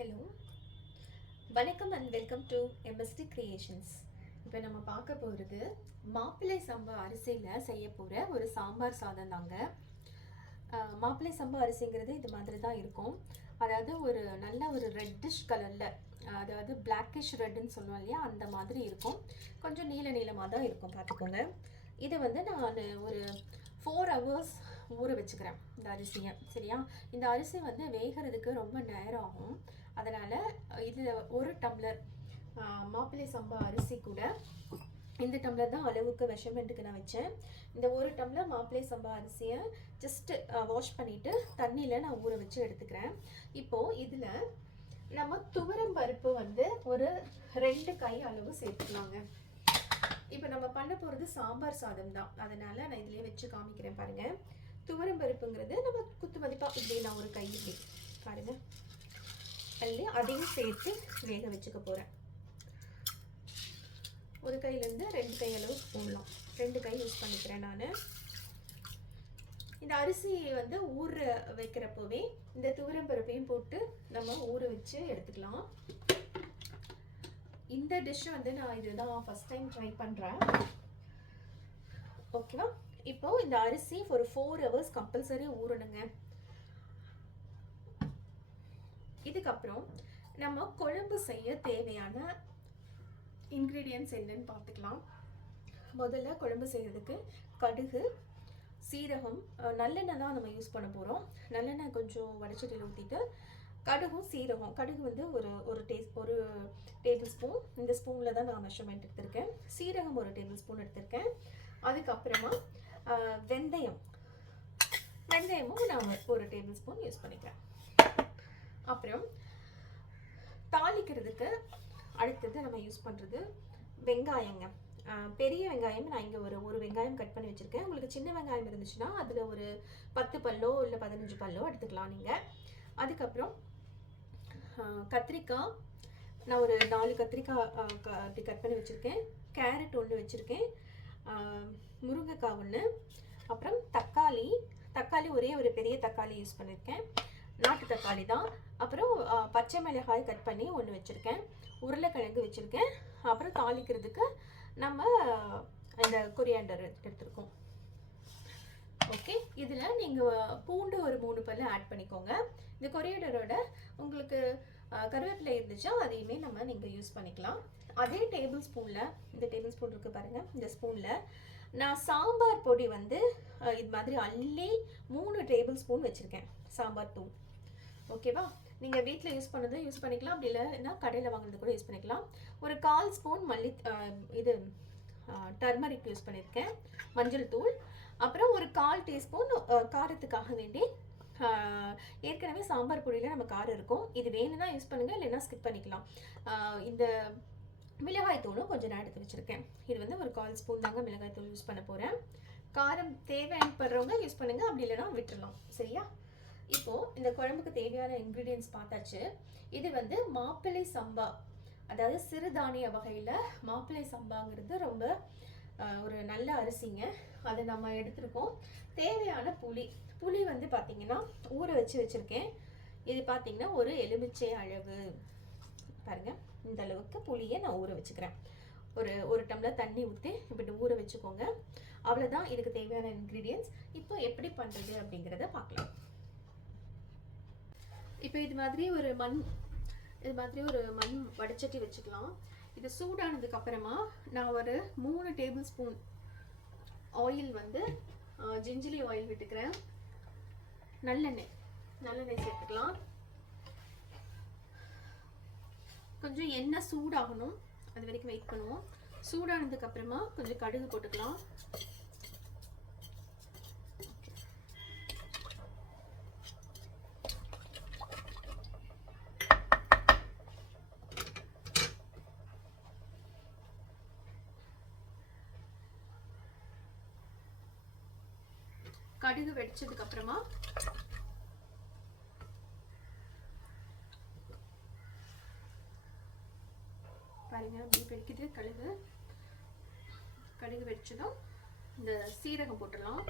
Hello, வணக்கம் and welcome to MST creations. இப்போ நம்ம பார்க்க போகிறது மாப்பிள்ளை சம்பா அரிசியில் செய்ய போகிற ஒரு சாம்பார் சாதம் தாங்க. மாப்பிள்ளை சம்பா அரிசிங்கிறது இது மாதிரி தான் இருக்கும். அதாவது ஒரு நல்ல ஒரு ரெட்டிஷ் கலரில், அதாவது பிளாக்கிஷ் ரெட்டுன்னு சொல்லுவோம் இல்லையா, அந்த மாதிரி இருக்கும். கொஞ்சம் நீளமாக தான் இருக்கும், பார்த்துக்கோங்க. இதை வந்து நான் ஒரு 4 hours ஊற வச்சுக்கிறேன் இந்த அரிசியை. சரியா? இந்த அரிசி வந்து வேகிறதுக்கு ரொம்ப நேரம் ஆகும். அதனால் இதில் 1 டம்ளர் மாப்பிள்ளை சம்பா அரிசி கூட இந்த டம்ளர் தான் அளவுக்கு மெஷர்மெண்ட்டுக்கு நான் வச்சேன். இந்த 1 டம்ளர் மாப்பிள்ளை சம்பா அரிசியை ஜஸ்ட்டு வாஷ் பண்ணிவிட்டு தண்ணியில் நான் ஊற வச்சு எடுத்துக்கிறேன். இப்போது இதில் நம்ம துவரம் பருப்பு வந்து ஒரு 2 கை அளவு சேர்த்துக்கலாங்க. இப்போ நம்ம பண்ண போகிறது சாம்பார் சாதம் தான், அதனால் நான் இதிலே வச்சு காமிக்கிறேன் பாருங்கள். துவரம் பருப்புங்கிறது நம்ம குத்து மதிப்பாக இப்படி நான் ஒரு கை இப்படி பாருங்கள் அள்ளி அதையும் சேர்த்து வேக வச்சுக்க போகிறேன். ஒரு கையிலேருந்து 2 கை அளவு போடலாம். 2 கை யூஸ் பண்ணிக்கிறேன் நான். இந்த அரிசி வந்து ஊற வைக்கிறப்போவே இந்த துவரம் பருப்பையும் போட்டு நம்ம ஊற வச்சு எடுத்துக்கலாம். இந்த டிஷ் வந்து நான் இதுதான் ஃபர்ஸ்ட் டைம் ட்ரை பண்ணுறேன். ஓகேவா? இப்போது இந்த அரிசி ஒரு 4 hours கம்பல்சரி ஊறணுங்க. இதுக்கப்புறம் நம்ம குழம்பு செய்ய தேவையான இன்க்ரீடியன்ட்ஸ் என்னன்னு பார்த்துக்கலாம். முதல்ல குழம்பு செய்கிறதுக்கு கடுகு, சீரகம், நல்லெண்ணெய் தான் நம்ம யூஸ் பண்ண போகிறோம். நல்லெண்ணெய் கொஞ்சம் வடச்சட்டியில் ஊற்றிட்டு கடுகும் சீரகம், கடுகு வந்து ஒரு டேபிள் ஸ்பூன், இந்த ஸ்பூனில் தான் நான் மெஷர்மெண்ட் எடுத்திருக்கேன். சீரகம் ஒரு டேபிள் ஸ்பூன் எடுத்திருக்கேன். அதுக்கப்புறமா வெந்தயமும் நான் ஒரு டேபிள் ஸ்பூன் யூஸ் பண்ணிக்கிறேன். அப்புறம் தாளிக்கிறதுக்கு அடுத்தது நம்ம யூஸ் பண்ணுறது வெங்காயங்க. பெரிய வெங்காயம் நான் இங்கே ஒரு வெங்காயம் கட் பண்ணி வச்சுருக்கேன். உங்களுக்கு சின்ன வெங்காயம் இருந்துச்சுன்னா அதில் ஒரு 10 பல்லோ இல்லை 15 பல்லோ எடுத்துக்கலாம் நீங்கள். அதுக்கப்புறம் கத்திரிக்காய், நான் ஒரு 4 கத்திரிக்காய் அப்படி கட் பண்ணி வச்சுருக்கேன். கேரட் ஒன்று வச்சுருக்கேன். முருங்கைக்காய் ஒன்று. அப்புறம் தக்காளி ஒரே ஒரு பெரிய தக்காளி யூஸ் பண்ணியிருக்கேன், நாட்டு தக்காளி தான். அப்புறம் பச்சை மிளகாய் கட் பண்ணி ஒன்று வச்சுருக்கேன். உருளைக்கிழங்கு வச்சுருக்கேன். அப்புறம் தாளிக்கிறதுக்கு நம்ம இந்த கொரியாண்டர் எடுத்துருக்கோம். ஓகே, இதில் நீங்கள் பூண்டு ஒரு 3 பல்லு ஆட் பண்ணிக்கோங்க. இந்த கொரியாண்டரோட உங்களுக்கு கருவேப்பிலை இருந்துச்சா அதையுமே நீங்கள் யூஸ் பண்ணிக்கலாம். அதே டேபிள் ஸ்பூனில், இந்த டேபிள் ஸ்பூன் இருக்குது பாருங்கள், இந்த ஸ்பூனில் நான் சாம்பார் பொடி வந்து இது மாதிரி அள்ளி 3 டேபிள் ஸ்பூன் வச்சுருக்கேன், சாம்பார் தூள். ஓகேவா? நீங்கள் வீட்டில் யூஸ் பண்ணது யூஸ் பண்ணிக்கலாம், அப்படி இல்லைன்னா கடையில் வாங்குறது கூட யூஸ் பண்ணிக்கலாம். ஒரு 1/4 ஸ்பூன் டர்மரிக் யூஸ் பண்ணியிருக்கேன், மஞ்சள் தூள். அப்புறம் ஒரு 1/4 டீஸ்பூன் காரத்துக்காக வேண்டி, ஏற்கனவே சாம்பார் பொடியில் நம்ம காரம் இருக்கும், இது வேணும்னா யூஸ் பண்ணுங்கள், இல்லைன்னா ஸ்கிப் பண்ணிக்கலாம். இந்த மிளகாய் தூளும் கொஞ்சம் நான் எடுத்து வச்சுருக்கேன். இது வந்து ஒரு 1/4 ஸ்பூன் தாங்க மிளகாய் தூள் யூஸ் பண்ண போகிறேன். காரம் தேவைப்படுறவங்க யூஸ் பண்ணுங்கள், அப்படி இல்லைனா விட்டுடலாம். சரியா? இப்போது இந்த குழம்புக்கு தேவையான இன்க்ரீடியன்ட்ஸ் பார்த்தாச்சு. இது வந்து மாப்பிள்ளை சம்பா, அதாவது சிறுதானிய வகையில் மாப்பிள்ளை சம்பாங்கிறது ரொம்ப ஒரு நல்ல அரிசிங்க. அதை நம்ம எடுத்துருக்கோம். தேவையான புளி வந்து பார்த்திங்கன்னா ஊற வச்சுருக்கேன். இது பார்த்திங்கன்னா ஒரு எலுமிச்சை அளவு பாருங்கள், இந்த அளவுக்கு புளியை நான் ஊற வச்சுக்கிறேன். ஒரு டம்ளர் தண்ணி ஊற்றி இப்படி ஊற வச்சுக்கோங்க. அவ்வளோதான் இதுக்கு தேவையான இன்க்ரீடியன்ட்ஸ். இப்போ எப்படி பண்ணுறது அப்படிங்கிறத பார்க்கலாம். இப்போ இது மாதிரி ஒரு மண் வடைச்சட்டி வச்சுக்கலாம். இது சூடானதுக்கு அப்புறமா நான் ஒரு 3 டேபிள் ஸ்பூன் ஆயில் வந்து ஜிஞ்சலி ஆயில் விட்டுக்கிறேன். நல்லெண்ணெய் சேர்த்துக்கலாம். கொஞ்சம் எண்ணெய் சூடாகணும், அது வரைக்கும் வெயிட் பண்ணுவோம். சூடானதுக்கு அப்புறமா கொஞ்சம் கடுகு போட்டுக்கலாம். கடுகு வெடிச்சதுக்கு அப்புறமா பாருங்க, அப்படி வெடிக்குது கடுகு வெடிச்சதும் இந்த சீரகம் போட்டுடலாம்.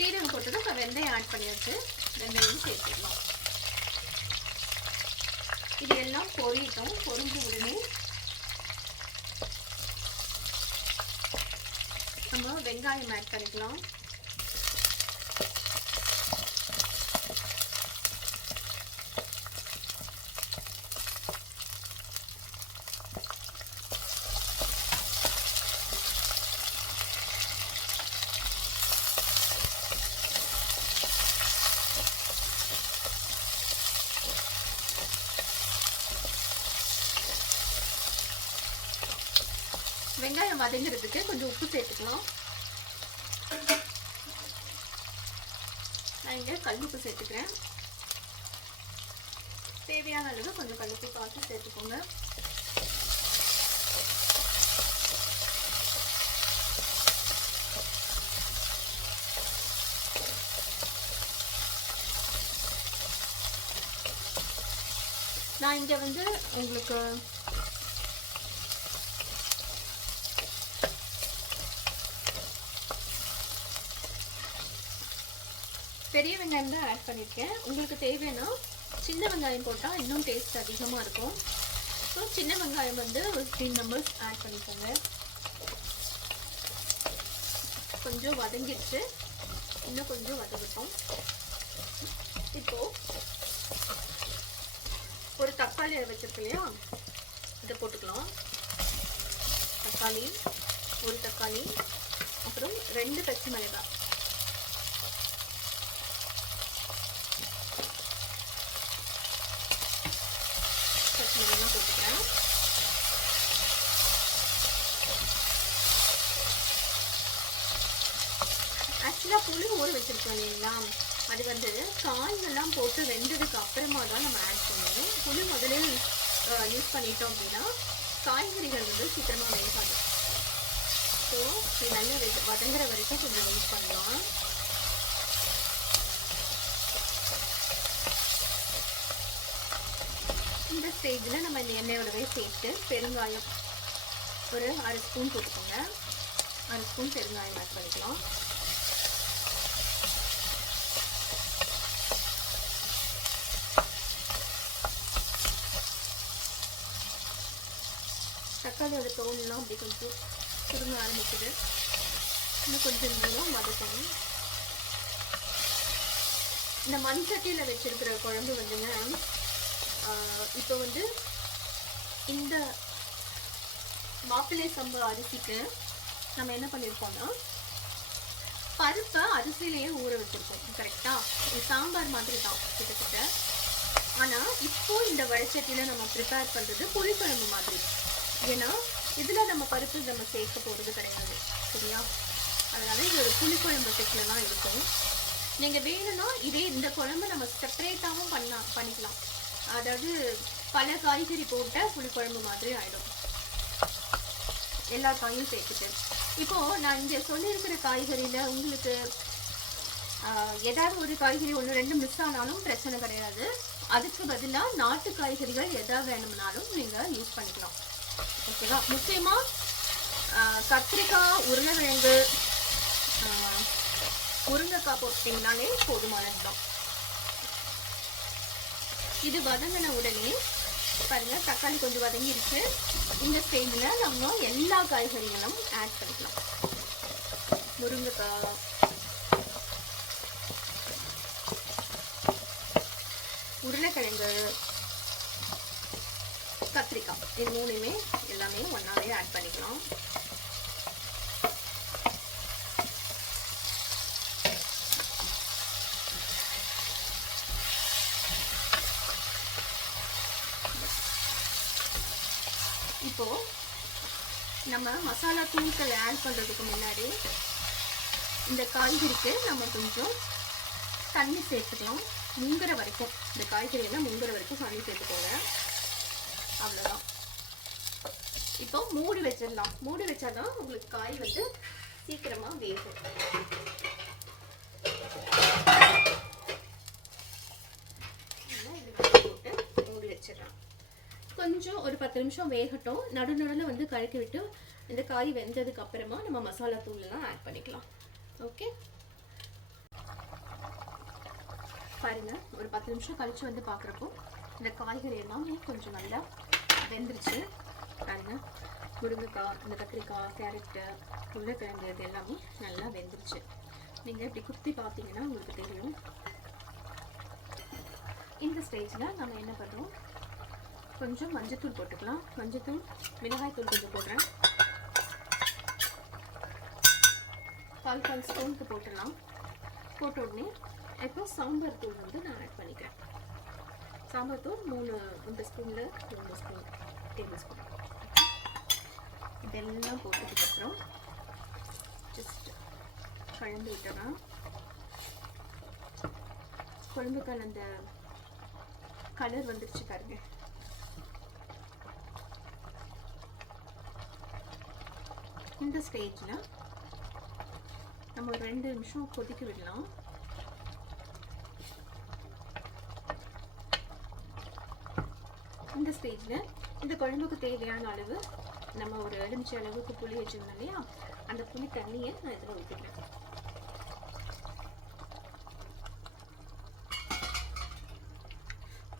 சீரகம் போட்டதும் இப்போ வெந்தயம் ஆட் பண்ணியாச்சு. வெந்தயம் சேர்த்துக்கலாம். இது எல்லாம் பொரியட்டும். பொரிஞ்ச உடனே நம்ம வெங்காயம் ஆட் பண்ணிக்கலாம். வெங்காயம் வதங்கிறதுக்கு கொஞ்சம் உப்பு சேர்த்துக்கலாம். நான் இங்கே கல்லுப்பு சேர்த்துக்கிறேன். தேவையான அளவு கொஞ்சம் கல்லுப்பு பார்த்து சேர்த்துக்கோங்க. நான் இங்கே வந்து உங்களுக்கு பெரிய வெங்காயம் தான் ஆட் பண்ணியிருக்கேன். உங்களுக்கு தேவைன்னா சின்ன வெங்காயம் போட்டால் இன்னும் டேஸ்ட் அதிகமாக இருக்கும். ஸோ சின்ன வெங்காயம் வந்து ஒரு 3 நம்பர்ஸ் ஆட் பண்ணிக்கோங்க. கொஞ்சம் வதங்கிடுச்சு, இன்னும் கொஞ்சம் வதங்கட்டும். இப்போது ஒரு தக்காளி வச்சுருக்கு இல்லையா, இதை போட்டுக்கலாம். தக்காளி, ஒரு தக்காளி, அப்புறம் 2 பச்சை மிளகாய். போட்டுக்கிறேன். ஆக்சுவலாக புளி ஊற வச்சிருக்கோம் இல்லைங்களா, அது வந்து காய்கள்லாம் போட்டு வெந்ததுக்கு அப்புறமா தான் நம்ம ஆட் பண்ணுவோம். புளி முதலே யூஸ் பண்ணிட்டோம் அப்படின்னா காய்கறிகள் வந்து சீக்கிரமாக வேகாது. ஸோ இது நல்லா வதங்குற வரைக்கும் கொஞ்சம் வெயிட் பண்ணலாம். இந்த ஸ்டேஜில் நம்ம இந்த எண்ணெயோடவே சேர்த்து பெருங்காயம் ஒரு 1/2 ஸ்பூன் போட்டுக்கோங்க. 1/2 ஸ்பூன் பெருங்காயம் ஆட் பண்ணிக்கலாம். தக்காளியோட தோல்லாம் அப்படி கொஞ்சம் சுருங்க ஆரம்பிக்குது. இன்னும் கொஞ்சம் நேரம் வதக்கணும். இந்த மண் சட்டியில் வச்சிருக்கிற குழம்பு வந்துங்க, இப்போ வந்து இந்த மாப்பிள்ளை சம்பா அரிசிக்கு நம்ம என்ன பண்ணியிருக்கோம்னா பருப்பை அரிசியிலேயே ஊற வச்சுருக்கோம். கரெக்டாக இது சாம்பார் மாதிரி தான் கிட்டத்தட்ட. ஆனால் இப்போ இந்த வடச்சட்டியில் நம்ம ப்ரிப்பேர் பண்ணுறது புளிக்குழம்பு மாதிரி. ஏன்னா இதில் நம்ம பருப்பு நம்ம சேர்க்க போகிறது கிடையாது, சரியா? அதனால் இது ஒரு புளிக்குழம்பு செட்டில் தான் இருக்கும். நீங்கள் வேணும்னா இதே இந்த குழம்பு நம்ம செப்பரேட்டாகவும் பண்ணிக்கலாம். அதாவது பல காய்கறி போட்ட புளிக்குழம்பு மாதிரி ஆகிடும், எல்லா காயும் சேர்த்துட்டு. இப்போது நான் இங்கே சொல்லியிருக்கிற காய்கறியில் உங்களுக்கு ஏதாவது ஒரு காய்கறி 1-2 மிஸ் ஆனாலும் பிரச்சனை கிடையாது. அதுக்கு பதிலாக நாட்டு காய்கறிகள் எதாவது வேணும்னாலும் நீங்கள் யூஸ் பண்ணிக்கலாம், ஓகேவா? முக்கியமாக கத்திரிக்காய், உருளைக்கிழங்கு, முருங்கைக்காய் போட்டிங்கனாலே போதுமானது தான். இது வதங்கின உடனே பாருங்கள், தக்காளி கொஞ்சம் வதங்கிடுச்சு. இந்த ஸ்டேஜில் நம்ம எல்லா காய்கறிகளும் ஆட் பண்ணிக்கலாம். முருங்கைக்காய், உருளைக்கிழங்கு, கத்திரிக்காய், இது 3மே எல்லாமே ஒன்றாவே ஆட் பண்ணிக்கலாம். இப்போது நம்ம மசாலா தூள்கள் ஆட் பண்ணுறதுக்கு முன்னாடி இந்த காய்கறிக்கு நம்ம கொஞ்சம் தண்ணி சேர்த்துக்கலாம். முங்குற வரைக்கும், இந்த காய்கறி எல்லாம் முங்குற வரைக்கும் தண்ணி சேர்த்துக்கோங்க. அவ்வளோதான். இப்போ மூடி வச்சிடலாம். மூடி வச்சாதான் உங்களுக்கு காய் வந்து சீக்கிரமாக வேகும். போட்டு மூடி வச்சிடலாம். கொஞ்சம் ஒரு 10 நிமிஷம் வேகட்டும். நடுநடுவில் வந்து கலக்கி விட்டு இந்த காய் வெந்ததுக்கு அப்புறமா நம்ம மசாலா தூள்லாம் ஆட் பண்ணிக்கலாம். ஓகே, பாருங்கள், ஒரு 10 நிமிஷம் கழித்து வந்து பார்க்குறப்போ இந்த காய்கறி எல்லாமே கொஞ்சம் நல்லா வெந்துருச்சு. பாருங்கள், முருங்கைக்காய், இந்த கத்திரிக்காய், கேரட்டு, உருளைக்கிழங்கு இது எல்லாமே நல்லா வெந்துருச்சு. நீங்கள் இப்படி குத்தி பார்த்தீங்கன்னா உங்களுக்கு தெரியும். இந்த ஸ்டேஜில் நம்ம என்ன பண்ணுறோம், கொஞ்சம் மஞ்சத்தூள் போட்டுக்கலாம். மஞ்சத்தூள், மிளகாய் தூள் கொஞ்சம் போடுறேன். 1/4 ஸ்பூனுக்கு போட்டுடலாம். போட்ட உடனே இப்போ சாம்பார் தூள் வந்து நான் ஆட் பண்ணிக்கிறேன். சாம்பார் தூள் 3 ஸ்பூனில் 3 ஸ்பூன் டேபிள் ஸ்பூன். இதெல்லாம் போட்டதுக்கப்புறம் ஜஸ்ட் கலந்து விட்டுறேன். குழம்புக்கான அந்த கலர் வந்துருச்சு பாருங்க. இந்த ஸ்டேஜில் நம்ம ஒரு 2 நிமிஷம் கொதிக்க விடலாம். இந்த ஸ்டேஜில் இந்த குழம்புக்கு தேவையான அளவு நம்ம ஒரு எலுமிச்சை அளவுக்கு புளி வச்சுருந்தோம் இல்லையா, அந்த புளி தண்ணியை நான் இதில் ஊற்றிக்கிறேன்.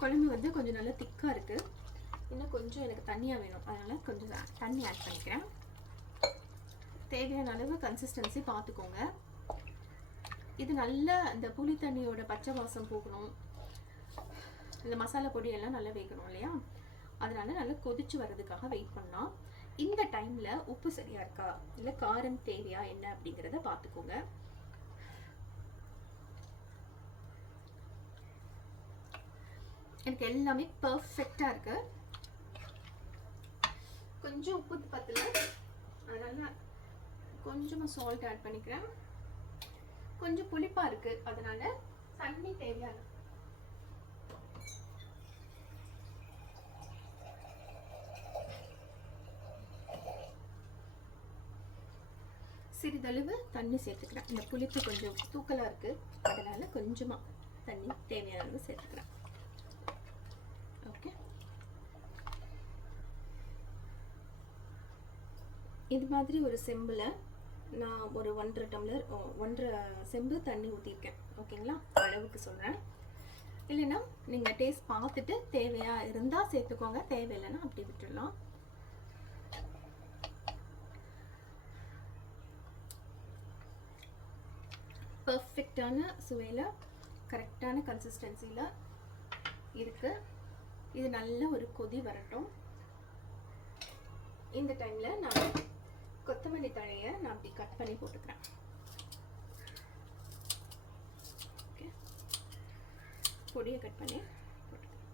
குழம்பு வந்து கொஞ்சம் நல்லா திக்காக இருக்குது. இன்னும் கொஞ்சம் எனக்கு தண்ணியாக வேணும், அதனால் கொஞ்சம் தண்ணி ஆட் பண்ணிக்கிறேன். தேவையான அளவு கன்சிஸ்டன்சி பார்த்துக்கோங்க. இது நல்ல இந்த புளி தண்ணியோட பச்சை வாசம் போகணும், இந்த மசாலா பொடியெல்லாம் நல்லா வேகணும் இல்லையா, அதனால நல்லா கொதிச்சு வர்றதுக்காக வெயிட் பண்ணலாம். இந்த டைமில் உப்பு சரியாக இருக்கா இல்லை காரம் தேவையா என்ன அப்படிங்கிறத பார்த்துக்கோங்க. எனக்கு எல்லாமே பர்ஃபெக்டாக இருக்கு. கொஞ்சம் உப்பு பத்தல, அதனால கொஞ்சமாக சால்ட் ஆட் பண்ணிக்கிறேன். கொஞ்சம் புளிப்பாக இருக்கு, அதனால தண்ணி தேவையான சிறிதளவு தண்ணி சேர்த்துக்கிறேன். இந்த புளிப்பு கொஞ்சம் தூக்கலாக இருக்குது, அதனால் கொஞ்சமாக தண்ணி தேவையான அளவு சேர்த்துக்கிறேன். ஓகே, இது மாதிரி ஒரு செம்பில் நான் ஒரு 1.5 செம்பு தண்ணி ஊற்றிருக்கேன். ஓகேங்களா, அளவுக்கு சொல்கிறேன். இல்லைன்னா நீங்கள் டேஸ்ட் பார்த்துட்டு தேவையாக இருந்தால் சேர்த்துக்கோங்க, தேவையில்லைன்னா அப்படி விட்டுடலாம். பர்ஃபெக்டான சுவையில் கரெக்டான கன்சிஸ்டன்சியில் இருக்குது. இது நல்ல ஒரு கொதி வரட்டும். இந்த டைமில் நான் கொத்தமல்லி தழையை நான் அப்படி கட் பண்ணி போட்டுக்கிறேன். ஓகே, பொடியை கட் பண்ணி போட்டுக்கிறேன்.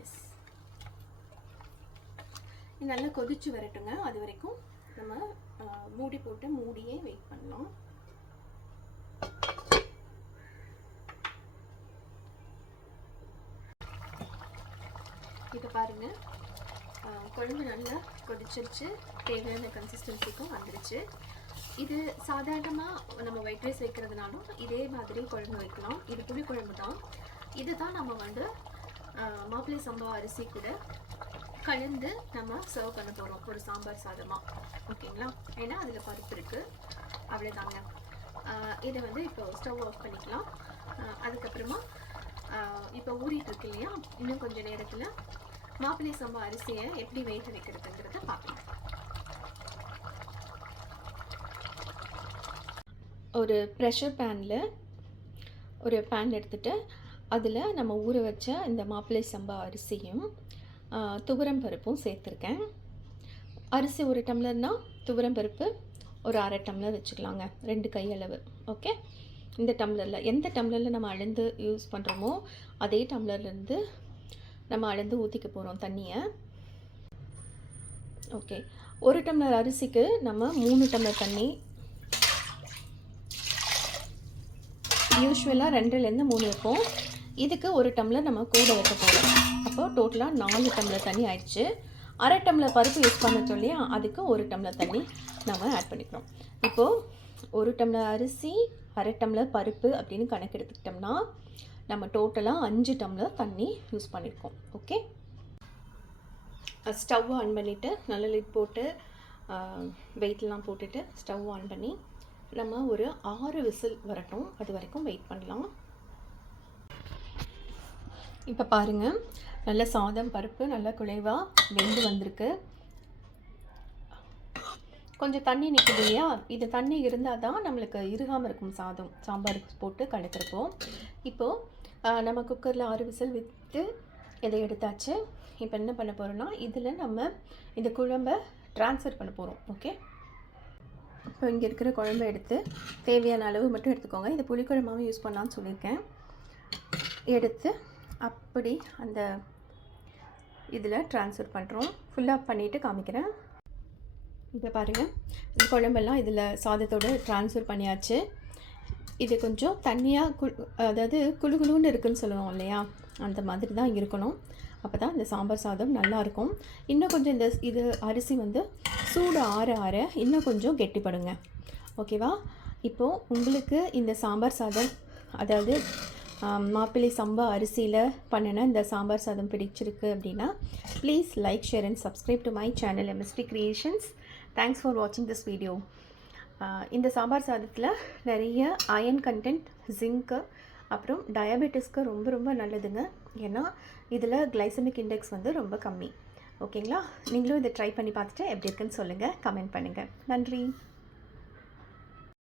எஸ், இது நல்லா கொதிச்சு வரட்டுங்க. அது வரைக்கும் நம்ம மூடி போட்டு மூடியே வெயிட் பண்ணலாம். இப்போ பாருங்க, குழம்பு நல்லா கொதிச்சிருச்சு, தேவையான கன்சிஸ்டன்சிக்கும் வந்துருச்சு. இது சாதாரணமாக நம்ம ஒயிட் ரைஸ் வைக்கிறதுனாலும் இதே மாதிரி குழம்பு வைக்கலாம். இது புளி குழம்பு தான். இது தான் நம்ம வந்து மாப்பிள்ளை சம்பா அரிசி கூட கலந்து நம்ம சர்வ் பண்ண போகிறோம், ஒரு சாம்பார் சாதமாக. ஓகேங்களா, ஏன்னா அதில் பருப்பு இருக்குது. அவ்வளோதாங்க. இதை வந்து இப்போ ஸ்டவ் ஆஃப் பண்ணிக்கலாம். அதுக்கப்புறமா இப்போ ஊறிட்டு இருக்கு இல்லையா, இன்னும் கொஞ்சம் நேரத்தில் மாப்பிள்ளை சம்பா அரிசியை எப்படி வேக வைக்கிறதுங்கிறத பார்க்கலாம். ஒரு ப்ரெஷர் பேனில் ஒரு பேன் எடுத்துகிட்டு அதில் நம்ம ஊற வச்ச இந்த மாப்பிள்ளை சம்பா அரிசியும் துவரம் பருப்பும் சேர்த்துருக்கேன். அரிசி 1 டம்ளர்னால் துவரம் பருப்பு ஒரு 1/2 டம்ளர் வச்சுக்கலாங்க, 2 கையளவு. ஓகே, இந்த டம்ளரில் எந்த டம்ளரில் நம்ம அளந்து யூஸ் பண்ணுறோமோ அதே டம்ளர்லேருந்து நம்ம அளந்து ஊற்றிக்க போகிறோம் தண்ணியை. ஓகே, 1 டம்ளர் அரிசிக்கு நம்ம 3 டம்ளர் தண்ணி, யூஸ்வலாக 2லேருந்து 3 வைப்போம். இதுக்கு 1 டம்ளர் நம்ம கூட வைக்க போகிறோம். அப்போ டோட்டலாக 4 டம்ளர் தண்ணி ஆயிடுச்சு. 1/2 டம்ளர் பருப்பு யூஸ் பண்ண இல்லையா, அதுக்கு 1 டம்ளர் தண்ணி நம்ம ஆட் பண்ணிக்கிறோம். இப்போது 1 டம்ளர் அரிசி 1/2 டம்ளர் பருப்பு அப்படின்னு கணக்கு எடுத்துக்கிட்டோம்னா நம்ம டோட்டலாக 5 டம்ளர் தண்ணி யூஸ் பண்ணியிருக்கோம். ஓகே, ஸ்டவ் ஆன் பண்ணிவிட்டு நல்ல லிட் போட்டு வெயிட்லாம் போட்டுட்டு ஸ்டவ் ஆன் பண்ணி நம்ம ஒரு 6 விசில் வரட்டும், அது வரைக்கும் வெயிட் பண்ணலாம். இப்போ பாருங்கள், நல்ல சாதம் பருப்பு நல்லா குழைவாக வெந்து வந்திருக்கு. கொஞ்சம் தண்ணி நிற்குது இல்லையா, இது தண்ணி இருந்தால் தான் நம்மளுக்கு இறுகாமல் இருக்கும் சாதம், சாம்பார் போட்டு கலக்கிறப்போ. இப்போது நம்ம குக்கரில் 6 விசில் விட்டு இதை எடுத்தாச்சு. இப்போ என்ன பண்ண போகிறோன்னா, இதில் நம்ம இந்த குழம்பை ட்ரான்ஸ்ஃபர் பண்ண போகிறோம். ஓகே, இப்போ இங்கே இருக்கிற குழம்பை எடுத்து தேவையான அளவு மட்டும் எடுத்துக்கோங்க. இது புளிக்குழம்பாகவும் யூஸ் பண்ணலான்னு சொல்லியிருக்கேன். எடுத்து அப்படி அந்த இதில் ட்ரான்ஸ்ஃபர் பண்ணுறோம். ஃபுல்லாக பண்ணிவிட்டு காமிக்கிறேன். இப்போ பாருங்கள், இந்த குழம்பெல்லாம் இதில் சாதத்தோடு ட்ரான்ஸ்ஃபர் பண்ணியாச்சு. இது கொஞ்சம் தண்ணியாக அதாவது குழுகுழுன்னு இருக்குதுன்னு சொல்லுவோம் இல்லையா, அந்த மாதிரி தான் இருக்கணும். அப்போ தான் இந்த சாம்பார் சாதம் நல்லாயிருக்கும். இன்னும் கொஞ்சம் இது அரிசி வந்து சூடு ஆற ஆற இன்னும் கொஞ்சம் கெட்டிப்படுங்க. ஓகேவா? இப்போது உங்களுக்கு இந்த சாம்பார் சாதம், அதாவது மாப்பிள்ளை சம்பா அரிசியில் பண்ணின இந்த சாம்பார் சாதம் பிடிச்சிருக்கு அப்படின்னா please like, share and subscribe to my channel MST Creations. Thanks for வாட்சிங் திஸ் வீடியோ. இந்த சாம்பார் சாதத்தில் நிறைய அயன் கண்டென்ட், ஜிங்க்கு, அப்புறம் டயபெட்டிஸ்க்கு ரொம்ப ரொம்ப நல்லதுங்க. ஏன்னா இதில் கிளைசமிக் இண்டெக்ஸ் வந்து ரொம்ப கம்மி. ஓகேங்களா? நீங்களும் இதை ட்ரை பண்ணி பார்த்துட்டு எப்படி இருக்குன்னு சொல்லுங்கள், கமெண்ட் பண்ணுங்கள். நன்றி.